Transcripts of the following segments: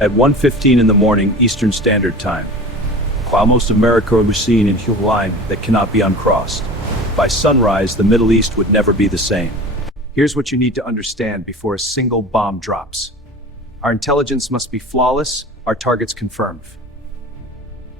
at 1:15 in the morning Eastern Standard Time. While most of America was seen in a line that cannot be uncrossed. By sunrise, the Middle East would never be the same. Here's what you need to understand before a single bomb drops. Our intelligence must be flawless, our targets confirmed.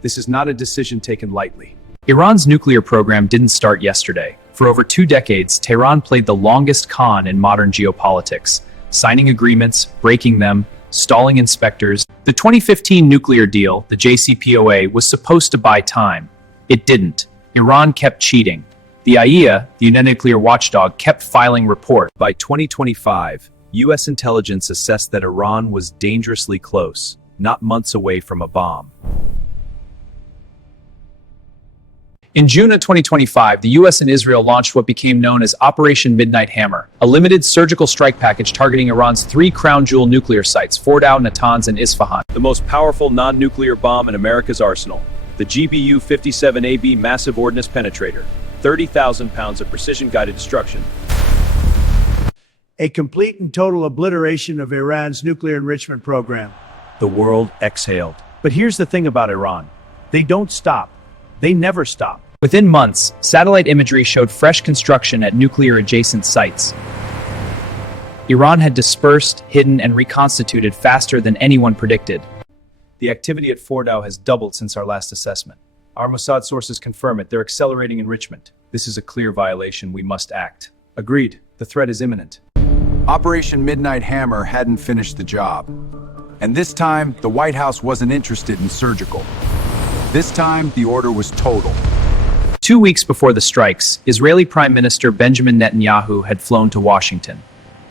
This is not a decision taken lightly. Iran's nuclear program didn't start yesterday. For over 2 decades, Tehran played the longest con in modern geopolitics, signing agreements, breaking them, stalling inspectors. The 2015 nuclear deal, the JCPOA, was supposed to buy time. It didn't. Iran kept cheating. The IAEA, the United Nuclear Watchdog, kept filing reports. By 2025, U.S. intelligence assessed that Iran was dangerously close, not months away from a bomb. In June of 2025, the US and Israel launched what became known as Operation Midnight Hammer, a limited surgical strike package targeting Iran's 3 crown jewel nuclear sites, Fordow, Natanz, and Isfahan. The most powerful non-nuclear bomb in America's arsenal, the GBU-57 Massive Ordnance Penetrator, 30,000 pounds of precision-guided destruction. A complete and total obliteration of Iran's nuclear enrichment program. The world exhaled. But here's the thing about Iran. They don't stop. They never stop. Within months, satellite imagery showed fresh construction at nuclear-adjacent sites. Iran had dispersed, hidden, and reconstituted faster than anyone predicted. The activity at Fordow has doubled since our last assessment. Our Mossad sources confirm it. They're accelerating enrichment. This is a clear violation. We must act. Agreed. The threat is imminent. Operation Midnight Hammer hadn't finished the job. And this time, the White House wasn't interested in surgical. This time, the order was total. 2 weeks before the strikes, Israeli Prime Minister Benjamin Netanyahu had flown to Washington.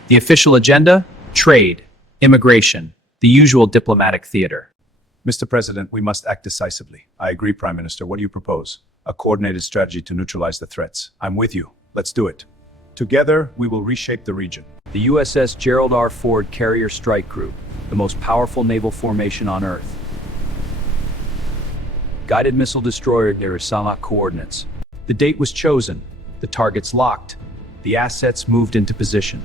The official agenda? Trade, immigration, the usual diplomatic theater. Mr. President, we must act decisively. I agree, Prime Minister. What do you propose? A coordinated strategy to neutralize the threats. I'm with you. Let's do it. Together, we will reshape the region. The USS Gerald R. Ford Carrier Strike Group, the most powerful naval formation on Earth. Guided missile destroyer near Isfahan coordinates. The date was chosen. The targets locked. The assets moved into position.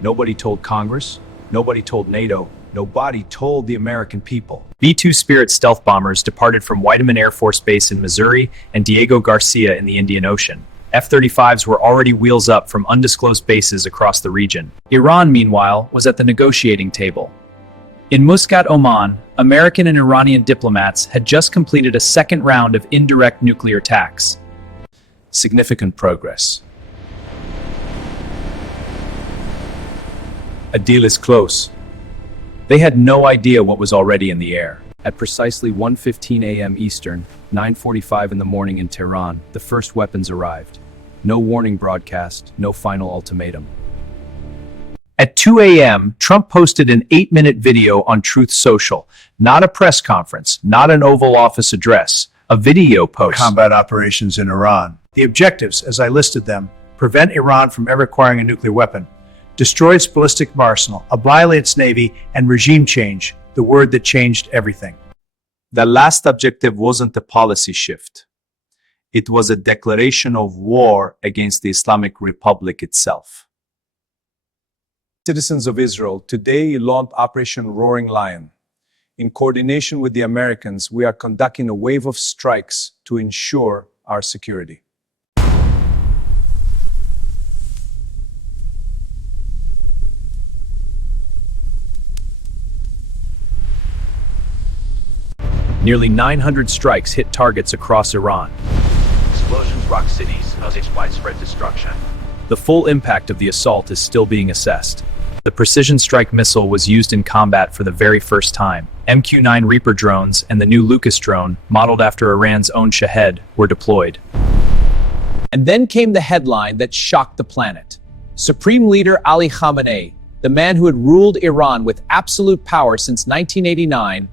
Nobody told Congress. Nobody told NATO. Nobody told the American people. B-2 Spirit stealth bombers departed from Whiteman Air Force Base in Missouri and Diego Garcia in the Indian Ocean. F-35s were already wheels up from undisclosed bases across the region. Iran, meanwhile, was at the negotiating table. In Muscat, Oman, American and Iranian diplomats had just completed a second round of indirect nuclear attacks. Significant progress. A deal is close. They had no idea what was already in the air. At precisely 1:15 a.m. Eastern, 9:45 in the morning in Tehran, the first weapons arrived. No warning broadcast, no final ultimatum. At 2 a.m., Trump posted an 8-minute video on Truth Social. Not a press conference, not an Oval Office address, a video post. Combat operations in Iran. The objectives, as I listed them, prevent Iran from ever acquiring a nuclear weapon, destroy its ballistic arsenal, annihilate its navy, and regime change, the word that changed everything. The last objective wasn't a policy shift. It was a declaration of war against the Islamic Republic itself. Citizens of Israel, today launched Operation Roaring Lion. In coordination with the Americans, we are conducting a wave of strikes to ensure our security. Nearly 900 strikes hit targets across Iran. Explosions rock cities, causing widespread destruction. The full impact of the assault is still being assessed. The precision strike missile was used in combat for the very first time. MQ-9 Reaper drones and the new Lucas drone, modeled after Iran's own Shahed, were deployed. And then came the headline that shocked the planet. Supreme Leader Ali Khamenei, the man who had ruled Iran with absolute power since 1989,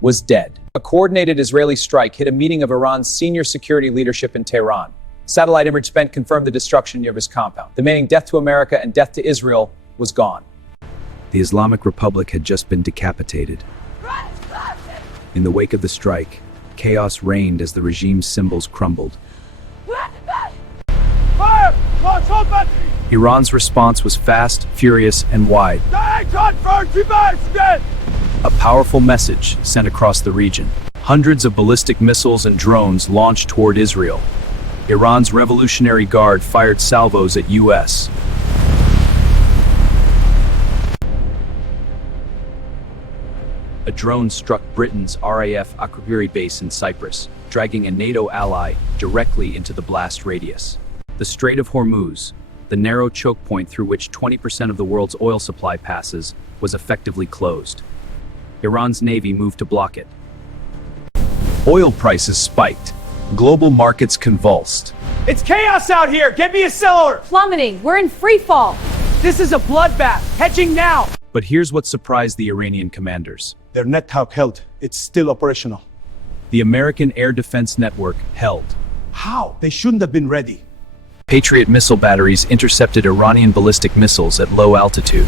was dead. A coordinated Israeli strike hit a meeting of Iran's senior security leadership in Tehran. Satellite image spent confirmed the destruction near his compound. The meaning death to America and death to Israel was gone. The Islamic Republic had just been decapitated. In the wake of the strike, chaos reigned as the regime's symbols crumbled. Iran's response was fast, furious, and wide. A powerful message sent across the region. Hundreds of ballistic missiles and drones launched toward Israel. Iran's Revolutionary Guard fired salvos at U.S. A drone struck Britain's RAF Akrabiri base in Cyprus, dragging a NATO ally directly into the blast radius. The Strait of Hormuz, the narrow choke point through which 20% of the world's oil supply passes, was effectively closed. Iran's navy moved to block it. Oil prices spiked. Global markets convulsed. It's chaos out here! Get me a cellar! Plummeting. We're in free fall. This is a bloodbath! Hedging now! But here's what surprised the Iranian commanders. Their Natanz held. It's still operational. The American Air Defense Network held. How? They shouldn't have been ready. Patriot missile batteries intercepted Iranian ballistic missiles at low altitude.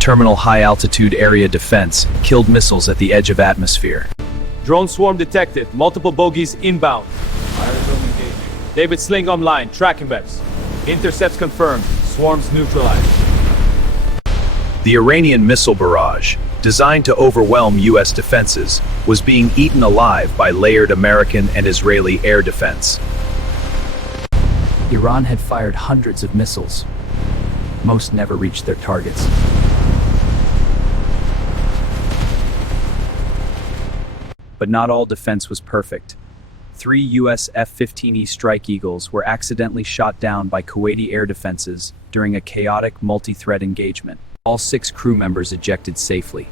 Terminal high-altitude area defense killed missiles at the edge of atmosphere. Drone swarm detected. Multiple bogies inbound. David Sling online. Tracking webs. Intercepts confirmed. Swarms neutralized. The Iranian missile barrage, designed to overwhelm U.S. defenses, was being eaten alive by layered American and Israeli air defense. Iran had fired hundreds of missiles. Most never reached their targets. But not all defense was perfect. 3 U.S. F-15E Strike Eagles were accidentally shot down by Kuwaiti air defenses during a chaotic multi-threat engagement. All 6 crew members ejected safely.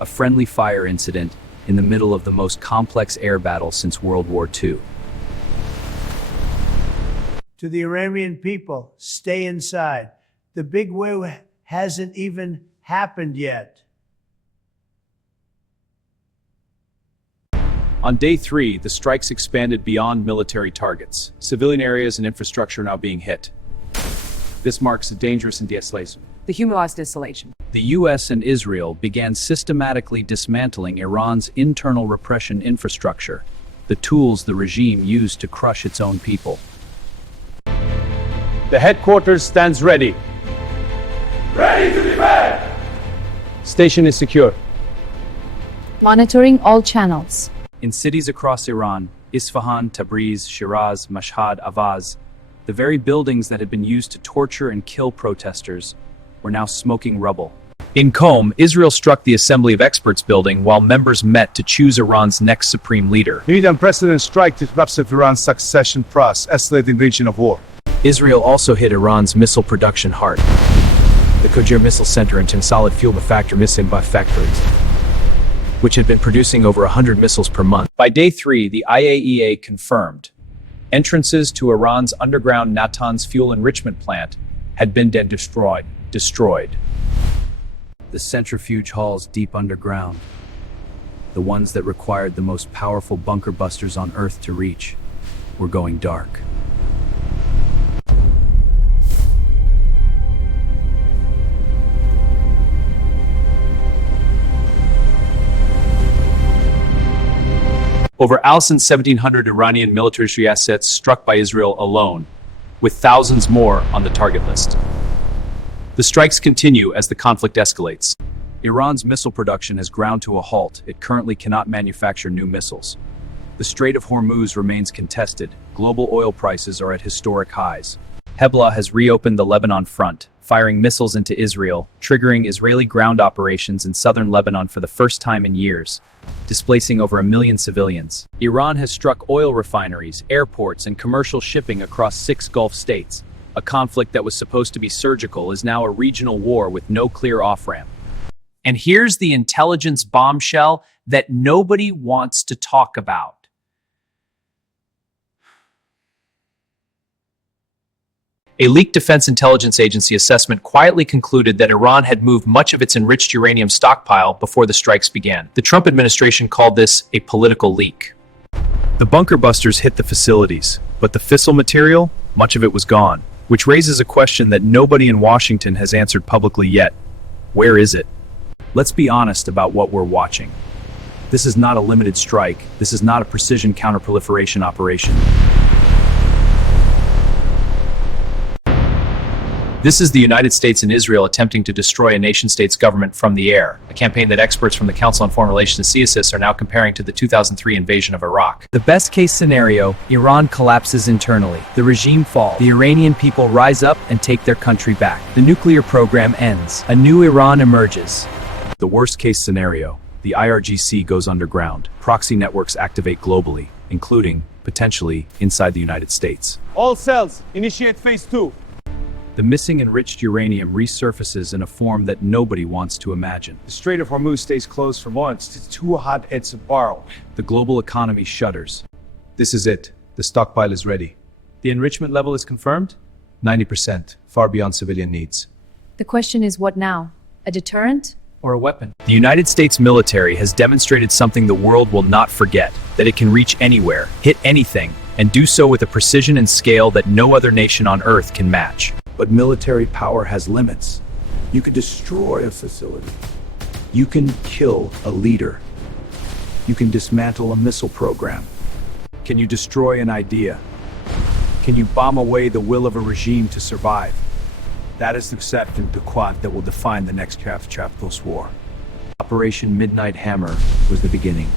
A friendly fire incident in the middle of the most complex air battle since World War II. To the Iranian people, stay inside. The big wave hasn't even happened yet. On day 3, the strikes expanded beyond military targets. Civilian areas and infrastructure are now being hit. This marks a dangerous and de-escalation. The humanized installation. The U.S. and Israel began systematically dismantling Iran's internal repression infrastructure, the tools the regime used to crush its own people. The headquarters stands ready. Ready to defend! Station is secure. Monitoring all channels. In cities across Iran, Isfahan, Tabriz, Shiraz, Mashhad, Avaz, the very buildings that had been used to torture and kill protesters were now smoking rubble. In Qom, Israel struck the Assembly of Experts building while members met to choose Iran's next supreme leader. We need unprecedented strike to upset Iran's succession process, escalating region of war. Israel also hit Iran's missile production heart. The Qujir Missile Center and Solid Fuel Manufacture missile factories, which had been producing over 100 missiles per month. By day 3, the IAEA confirmed entrances to Iran's underground Natanz fuel enrichment plant had been destroyed. The centrifuge halls deep underground, the ones that required the most powerful bunker busters on Earth to reach, were going dark. Over Al-Sin's 1,700 Iranian military assets struck by Israel alone, with thousands more on the target list. The strikes continue as the conflict escalates. Iran's missile production has ground to a halt. It currently cannot manufacture new missiles. The Strait of Hormuz remains contested. Global oil prices are at historic highs. Hezbollah has reopened the Lebanon front, firing missiles into Israel, triggering Israeli ground operations in southern Lebanon for the first time in years, displacing over 1 million civilians. Iran has struck oil refineries, airports, and commercial shipping across 6 Gulf states. A conflict that was supposed to be surgical is now a regional war with no clear off-ramp. And here's the intelligence bombshell that nobody wants to talk about. A leaked Defense Intelligence Agency assessment quietly concluded that Iran had moved much of its enriched uranium stockpile before the strikes began. The Trump administration called this a political leak. The bunker busters hit the facilities, but the fissile material, much of it was gone, which raises a question that nobody in Washington has answered publicly yet. Where is it? Let's be honest about what we're watching. This is not a limited strike. This is not a precision counterproliferation operation. This is the United States and Israel attempting to destroy a nation-state's government from the air, a campaign that experts from the Council on Foreign Relations CSIS are now comparing to the 2003 invasion of Iraq. The best-case scenario, Iran collapses internally. The regime falls. The Iranian people rise up and take their country back. The nuclear program ends. A new Iran emerges. The worst-case scenario, the IRGC goes underground. Proxy networks activate globally, including, potentially, inside the United States. All cells, initiate phase 2. The missing enriched uranium resurfaces in a form that nobody wants to imagine. The Strait of Hormuz stays closed for months. It's too hot, it's a borrow. The global economy shudders. This is it. The stockpile is ready. The enrichment level is confirmed? 90%, far beyond civilian needs. The question is what now? A deterrent? Or a weapon. The United States military has demonstrated something the world will not forget, that it can reach anywhere, hit anything, and do so with a precision and scale that no other nation on Earth can match. But military power has limits. You can destroy a facility. You can kill a leader. You can dismantle a missile program. Can you destroy an idea? Can you bomb away the will of a regime to survive? That is the acceptance de quad that will define the next chapter of this war. Operation Midnight Hammer was the beginning.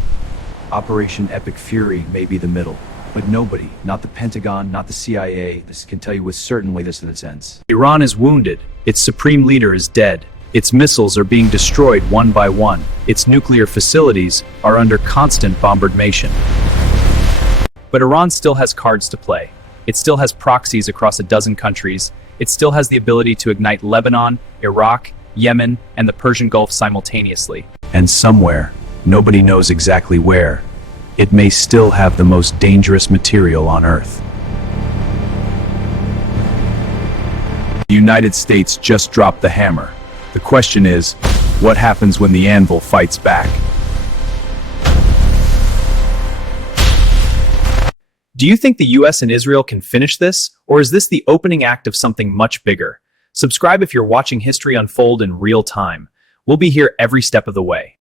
Operation Epic Fury may be the middle. But nobody, not the Pentagon, not the CIA, this can tell you with certainty this in a sense. Iran is wounded. Its supreme leader is dead. Its missiles are being destroyed one by one. Its nuclear facilities are under constant bombardment. But Iran still has cards to play. It still has proxies across a dozen countries. It still has the ability to ignite Lebanon, Iraq, Yemen, and the Persian Gulf simultaneously. And somewhere, nobody knows exactly where, it may still have the most dangerous material on Earth. The United States just dropped the hammer. The question is, what happens when the anvil fights back? Do you think the US and Israel can finish this, or is this the opening act of something much bigger? Subscribe if you're watching history unfold in real time. We'll be here every step of the way.